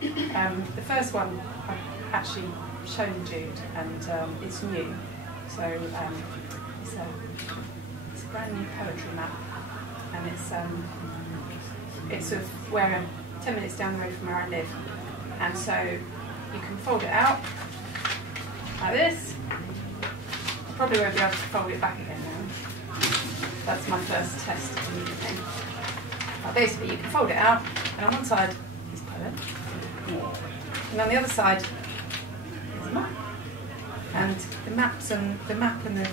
The first one I've actually shown Jude, and it's new. So it's a brand new poetry map, and it's sort of where 10 minutes down the road from where I live, and so you can fold it out like this. I probably won't be able to fold it back again now. That's my first test of the thing. But basically, you can fold it out, and on one side is poem, and on the other side is a map. And the map and the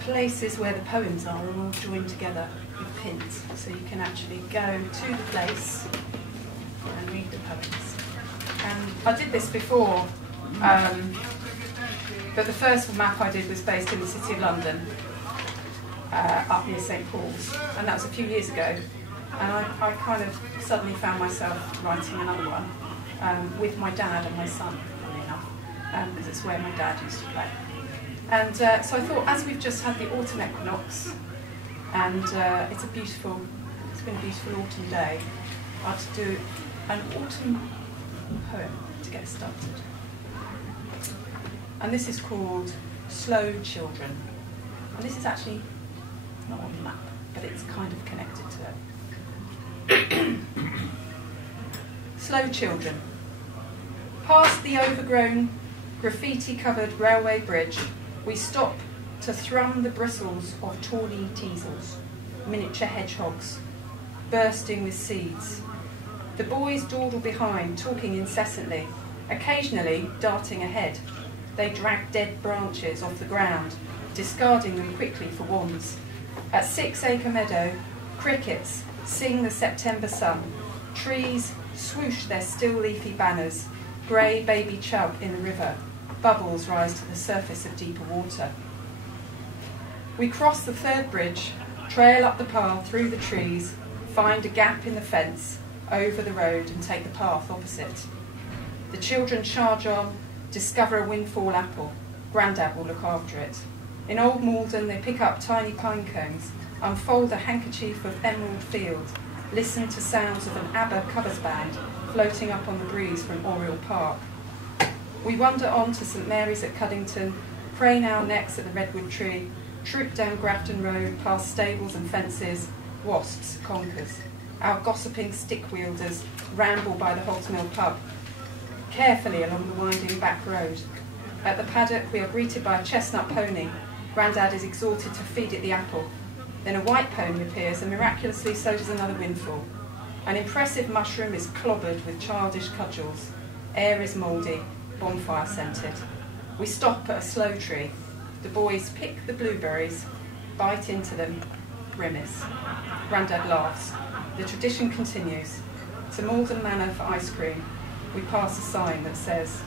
places where the poems are all joined together with pins, so you can actually go to the place and read the poems. And I did this before, but the first map I did was based in the City of London, up near St Paul's, and that was a few years ago. And I kind of suddenly found myself writing another one with my dad and my son, funny enough, because it's where my dad used to play. And so I thought, as we've just had the autumn equinox, and it's been a beautiful autumn day, I'd do an autumn poem to get started. And this is called Slow Children. And this is actually not on the map, but it's kind of connected to it. Slow Children. Past the overgrown, graffiti-covered railway bridge, we stop to thrum the bristles of tawny teasels, miniature hedgehogs, bursting with seeds. The boys dawdle behind, talking incessantly, occasionally darting ahead. They drag dead branches off the ground, discarding them quickly for wands. At 6 Acre Meadow, crickets sing the September sun. Trees swoosh their still leafy banners. Grey baby chub in the river. Bubbles rise to the surface of deeper water. We cross the third bridge, trail up the path through the trees, find a gap in the fence, over the road, and take the path opposite. The children charge on, discover a windfall apple. Grandad will look after it. In Old Malden, they pick up tiny pine cones, unfold a handkerchief of emerald field, listen to sounds of an ABBA covers band floating up on the breeze from Oriel Park. We wander on to St Mary's at Cuddington, crane our necks at the redwood tree, troop down Grafton Road, past stables and fences, wasps, conkers. Our gossiping stick-wielders ramble by the Hogsmill pub, carefully along the winding back road. At the paddock, we are greeted by a chestnut pony. Grandad is exhorted to feed it the apple. Then a white pony appears, and miraculously so does another windfall. An impressive mushroom is clobbered with childish cudgels. Air is mouldy, bonfire scented. We stop at a sloe tree. The boys pick the blueberries, bite into them, grimace. Grandad laughs. The tradition continues. To Malden Manor for ice cream, we pass a sign that says,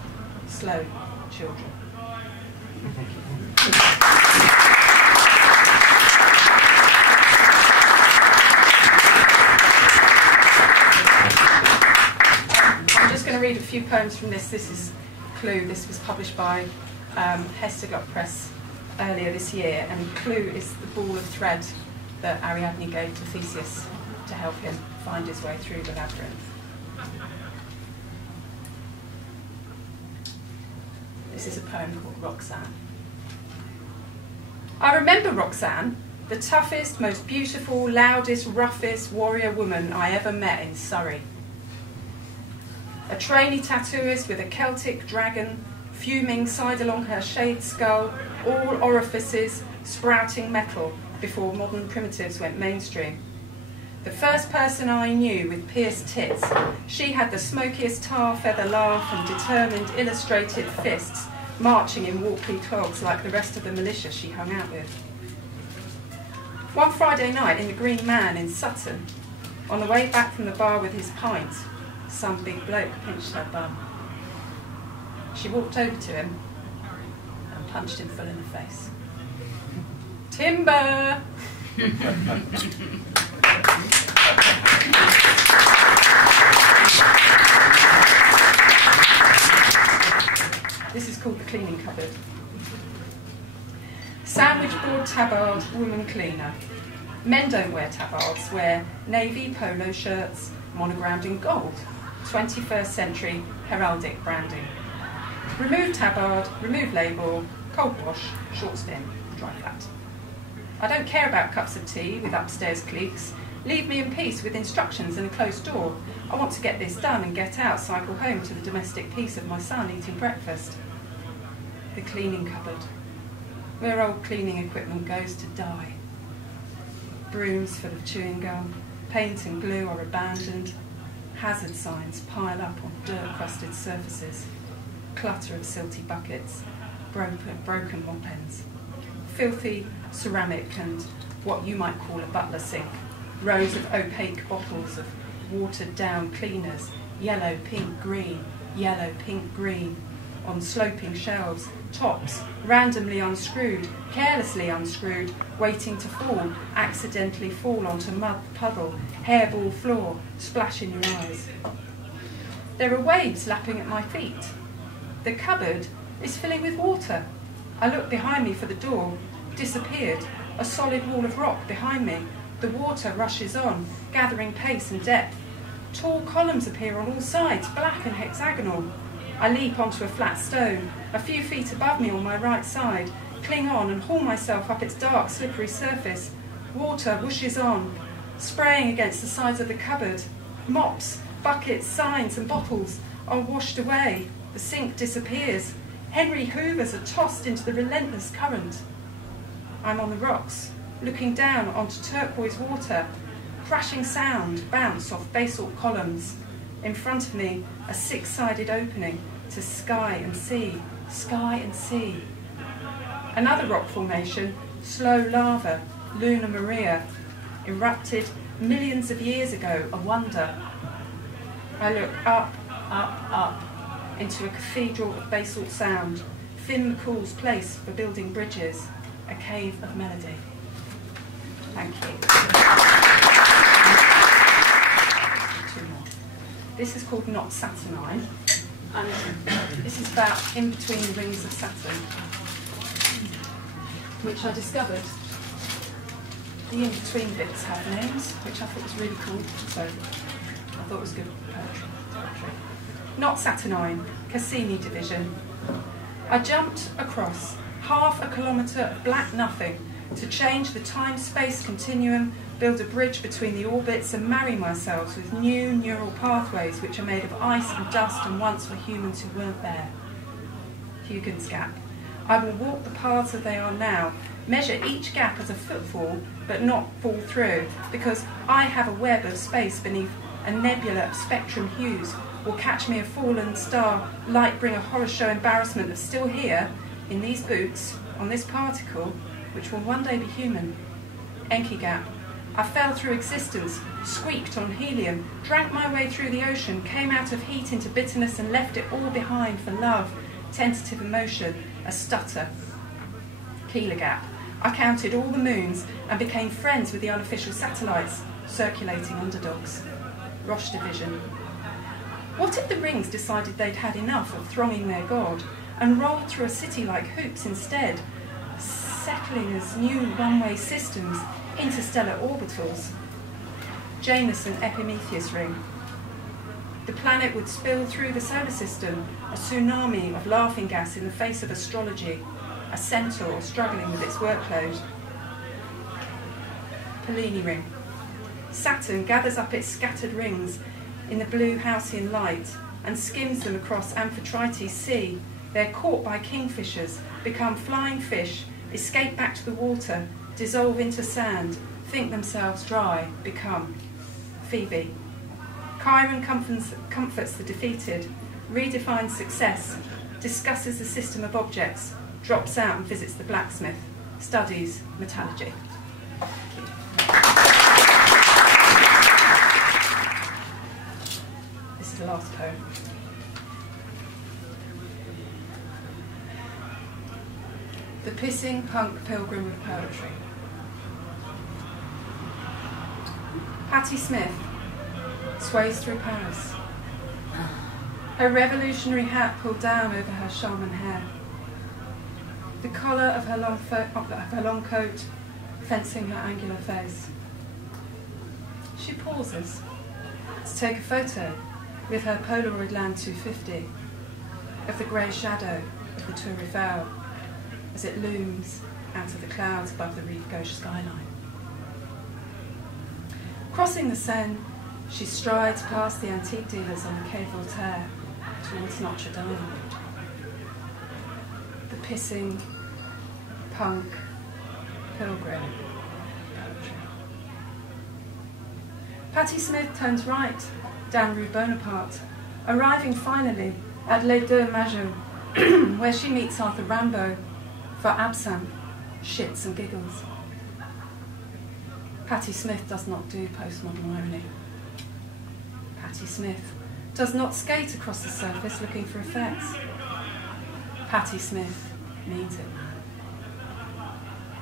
Slow Children. I'm just going to read a few poems from this. This is Clue. This was published by Hesteglock Press earlier this year, and Clue is the ball of thread that Ariadne gave to Theseus to help him find his way through the labyrinth. This is a poem called Roxanne. I remember Roxanne, the toughest, most beautiful, loudest, roughest warrior woman I ever met in Surrey. A trainee tattooist with a Celtic dragon fuming sidelong her shaved skull, all orifices sprouting metal before modern primitives went mainstream. The first person I knew with pierced tits, she had the smokiest tar feather laugh and determined illustrated fists, marching in Walkley clogs like the rest of the militia she hung out with. One Friday night in the Green Man in Sutton, on the way back from the bar with his pint, some big bloke pinched her bum. She walked over to him and punched him full in the face. Timber! This is called The Cleaning Cupboard. Sandwich board tabard woman cleaner. Men don't wear tabards, wear navy polo shirts monogrammed in gold. 21st century heraldic branding. Remove tabard, remove label, cold wash, short spin, dry flat. I don't care about cups of tea with upstairs cliques. Leave me in peace with instructions and a closed door. I want to get this done and get out, cycle home to the domestic peace of my son eating breakfast. The cleaning cupboard, where old cleaning equipment goes to die. Brooms full of chewing gum, paint and glue are abandoned. Hazard signs pile up on dirt-crusted surfaces. Clutter of silty buckets, broken mop ends. Filthy ceramic and what you might call a butler sink. Rows of opaque bottles of watered-down cleaners, yellow, pink, green, yellow, pink, green, on sloping shelves, tops randomly unscrewed, carelessly unscrewed, waiting to fall, accidentally fall onto mud puddle, hairball floor, splash in your eyes. There are waves lapping at my feet. The cupboard is filling with water. I look behind me for the door, disappeared, a solid wall of rock behind me. The water rushes on, gathering pace and depth. Tall columns appear on all sides, black and hexagonal. I leap onto a flat stone, a few feet above me on my right side, cling on and haul myself up its dark, slippery surface. Water whooshes on, spraying against the sides of the cupboard. Mops, buckets, signs and bottles are washed away. The sink disappears. Henry Hoovers are tossed into the relentless current. I'm on the rocks, looking down onto turquoise water. Crashing sound bounce off basalt columns. In front of me, a six-sided opening to sky and sea, sky and sea. Another rock formation, slow lava, Luna Maria, erupted millions of years ago, a wonder. I look up, up, up, into a cathedral of basalt sound, Finn McCool's place for building bridges, a cave of melody. Thank you. This is called Not Saturnine, and this is about in between the rings of Saturn, which I discovered. The in-between bits have names, which I thought was really cool, so I thought it was good poetry. Not Saturnine, Cassini division. I jumped across half a kilometre of black nothing to change the time-space continuum, build a bridge between the orbits and marry myself with new neural pathways which are made of ice and dust and once were humans who weren't there. Huygens gap. I will walk the paths as they are now, measure each gap as a footfall but not fall through, because I have a web of space beneath a nebula of spectrum hues. Will catch me a fallen star, light bring a horror show embarrassment of still here, in these boots, on this particle, which will one day be human. Enki gap. I fell through existence, squeaked on helium, drank my way through the ocean, came out of heat into bitterness and left it all behind for love, tentative emotion, a stutter. Keeler gap. I counted all the moons and became friends with the unofficial satellites, circulating underdogs. Roche division. What if the rings decided they'd had enough of thronging their god and rolled through a city like hoops instead, settling as new one-way systems, interstellar orbitals? Jameson Epimetheus ring. The planet would spill through the solar system, a tsunami of laughing gas in the face of astrology, a centaur struggling with its workload. Pallini ring. Saturn gathers up its scattered rings in the blue Halcyon light and skims them across Amphitrite's sea. They're caught by kingfishers, become flying fish, escape back to the water, dissolve into sand, think themselves dry, become. Phoebe. Chiron comforts the defeated, redefines success, discusses the system of objects, drops out and visits the blacksmith, studies metallurgy. This is the last poem. The pissing punk pilgrim of poetry. Patti Smith sways through Paris. Her revolutionary hat pulled down over her shaman hair. The collar of her long coat fencing her angular face. She pauses to take a photo with her Polaroid Land 250, of the grey shadow of the Tour Eiffel as it looms out of the clouds above the Rive Gauche skyline. Crossing the Seine, she strides past the antique dealers on the Quai Voltaire towards Notre Dame. The pissing, punk, pilgrim poetry. Patti Smith turns right down Rue Bonaparte, arriving finally at Les Deux Majors, where she meets Arthur Rimbaud for absinthe, shits and giggles. Patti Smith does not do postmodern irony. Patti Smith does not skate across the surface looking for effects. Patti Smith means it.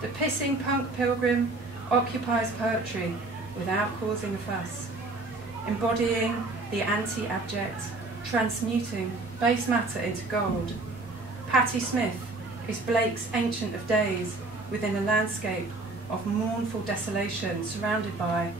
The pissing punk pilgrim occupies poetry without causing a fuss, embodying the anti-abject, transmuting base matter into gold. Patti Smith is Blake's Ancient of Days within a landscape of mournful desolation surrounded by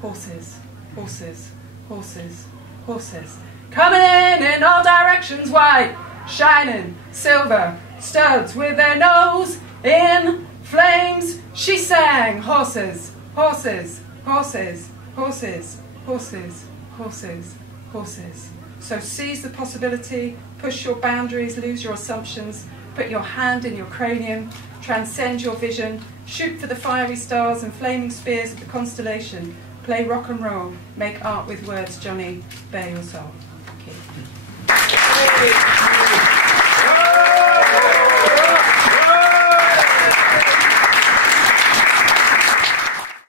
horses, horses, horses, horses, coming in all directions, white, shining, silver, studs with their nose in flames. She sang, horses, horses, horses, horses, horses, horses, horses. So seize the possibility, push your boundaries, lose your assumptions, put your hand in your cranium, transcend your vision, shoot for the fiery stars and flaming spheres of the constellation, play rock and roll, make art with words, Johnny, bare your soul. Thank you.